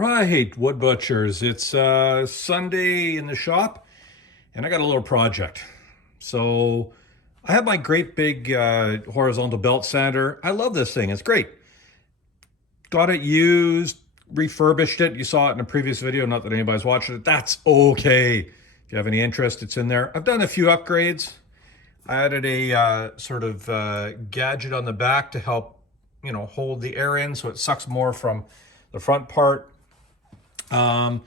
right, wood butchers. It's Sunday in the shop, and I got a little project. So I have my great big horizontal belt sander. I love this thing. It's great. Got it used, refurbished it. You saw it in a previous video. Not that anybody's watching it. That's okay. If you have any interest, it's in there. I've done a few upgrades. I added a sort of gadget on the back to help, hold the air in so it sucks more from the front part. I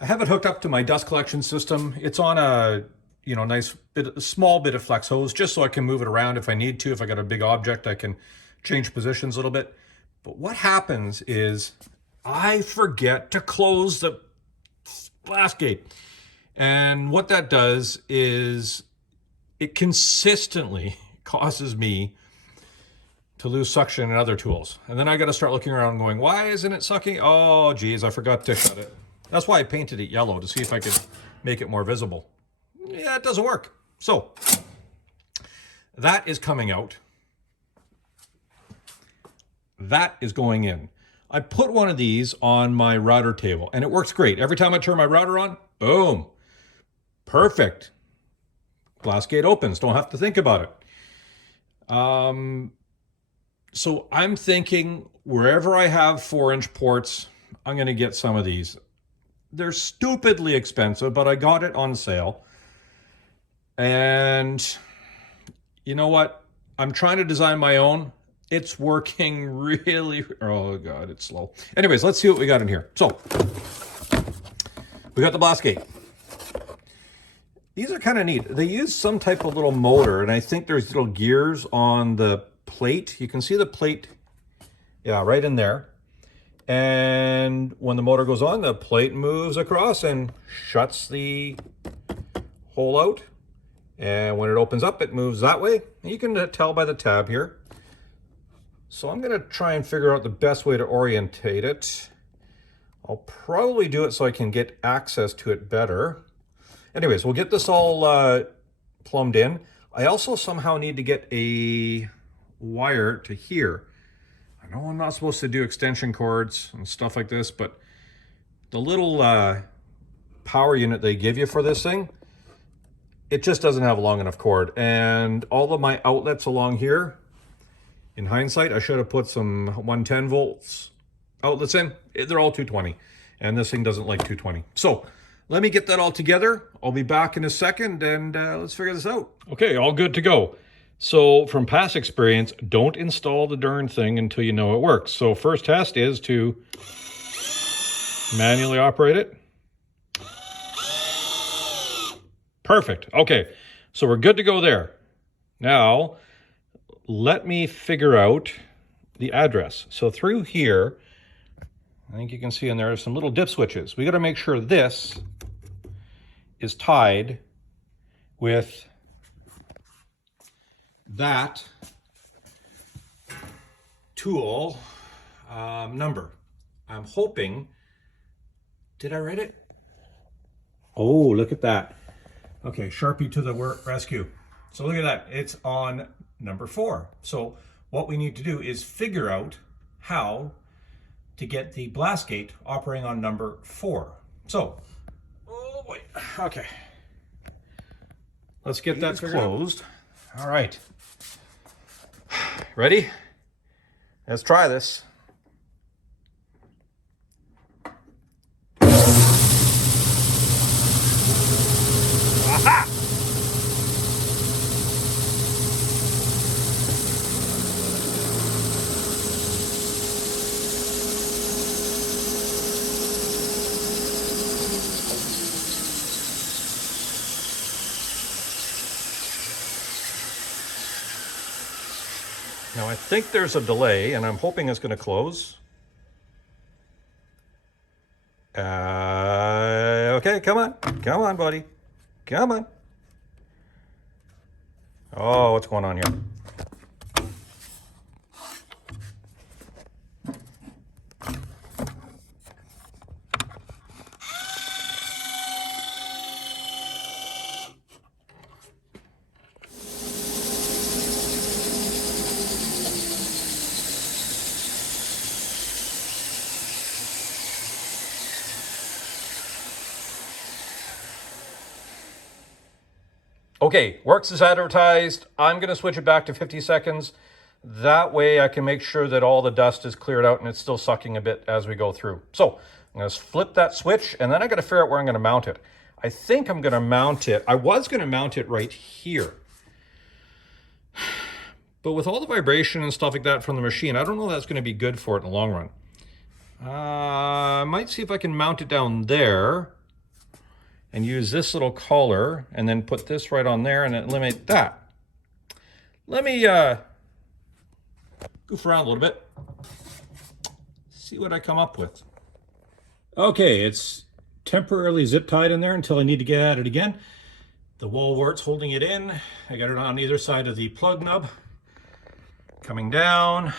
have it hooked up to my dust collection system. It's on a, a small bit of flex hose just so I can move it around if I need to. If I got a big object, I can change positions a little bit. But what happens is I forget to close the blast gate. And what that does is it consistently causes me to lose suction in other tools. And then I got to start looking around and going, why isn't it sucking? Oh, geez, I forgot to shut it. That's why I painted it yellow, to see if I could make it more visible. Yeah, it doesn't work. So that is coming out. That is going in. I put one of these on my router table and it works great. Every time I turn my router on, boom, perfect. Glass gate opens, don't have to think about it. So I'm thinking wherever I have 4-inch ports, I'm going to get some of these. They're stupidly expensive, but I got it on sale. And you know what? I'm trying to design my own. It's working really, oh God, it's slow. Anyways, let's see what we got in here. So we got the blast gate. These are kind of neat. They use some type of little motor, and I think there's little gears on the plate. You can see the plate, yeah, right in there. And when the motor goes on, the plate moves across and shuts the hole out. And when it opens up, it moves that way. And you can tell by the tab here. So I'm going to try and figure out the best way to orientate it. I'll probably do it so I can get access to it better. Anyways, we'll get this all plumbed in. I also somehow need to get a wire to here. I know I'm not supposed to do extension cords and stuff like this, but the little power unit they give you for this thing, it just doesn't have a long enough cord. And all of my outlets along here, in hindsight, I should have put some 110 volts outlets in. They're all 220, and this thing doesn't like 220. So let me get that all together. I'll be back in a second, and let's figure this out. Okay, all good to go. So from past experience, don't install the darn thing until you know it works. So first test is to manually operate it. Perfect. Okay, so we're good to go there. Now, let me figure out the address. So through here, I think you can see in there some little dip switches. We got to make sure this is tied with that tool number. I'm hoping, did I write it? Oh, look at that. Okay, Sharpie to the rescue. So look at that, it's on number 4. So what we need to do is figure out how to get the blast gate operating on number 4. So, oh boy, okay. Let's get that closed. All right. Ready? Let's try this. Aha! Now I think there's a delay, and I'm hoping it's going to close. Okay, come on, buddy, come on. Oh, what's going on here? Okay, works as advertised. I'm going to switch it back to 50 seconds. That way I can make sure that all the dust is cleared out and it's still sucking a bit as we go through. So I'm going to flip that switch, and then I got to figure out where I'm going to mount it. I think I'm going to mount it. I was going to mount it right here. But with all the vibration and stuff like that from the machine, I don't know if that's going to be good for it in the long run. I might see if I can mount it down there and use this little collar and then put this right on there and eliminate that. Let me goof around a little bit, see what I come up with. Okay, it's temporarily zip tied in there until I need to get at it again. The wall wart's holding it in. I got it on either side of the plug nub. Coming down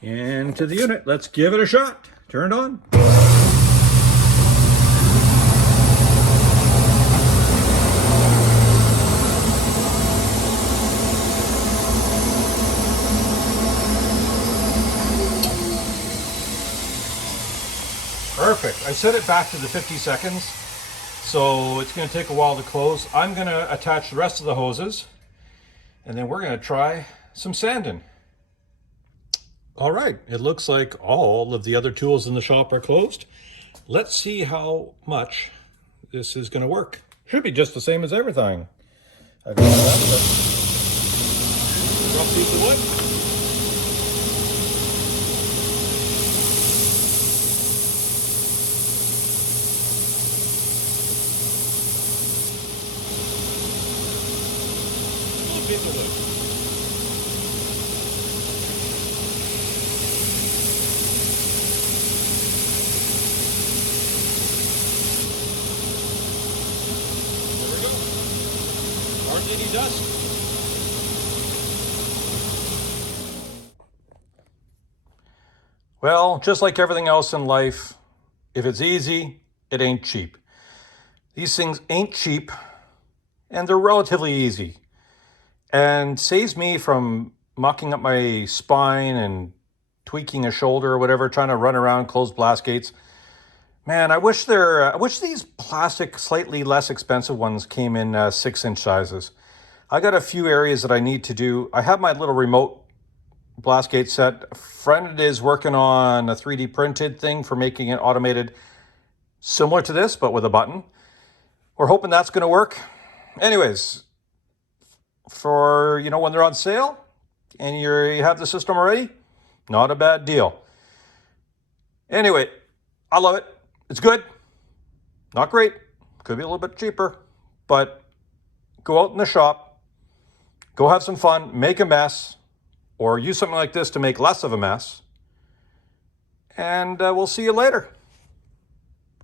into the unit. Let's give it a shot. Turn it on. Perfect. I set it back to the 50 seconds, so it's going to take a while to close. I'm going to attach the rest of the hoses, and then we're going to try some sanding. All right, it looks like all of the other tools in the shop are closed. Let's see how much this is going to work. Should be just the same as everything. I got that, but rough piece of wood. Piece of wood. There we go. Hardly any dust. Well, just like everything else in life, if it's easy, it ain't cheap. These things ain't cheap, and they're relatively easy. And saves me from mucking up my spine and tweaking a shoulder or whatever, trying to run around, close blast gates. Man, I wish these plastic, slightly less expensive ones came in 6-inch sizes. I got a few areas that I need to do. I have my little remote blast gate set. A friend is working on a 3D printed thing for making it automated, similar to this, but with a button. We're hoping that's going to work. Anyways, for, when they're on sale and you have the system already, not a bad deal. Anyway, I love it. It's good. Not great. Could be a little bit cheaper, but go out in the shop, go have some fun, make a mess, or use something like this to make less of a mess. And we'll see you later.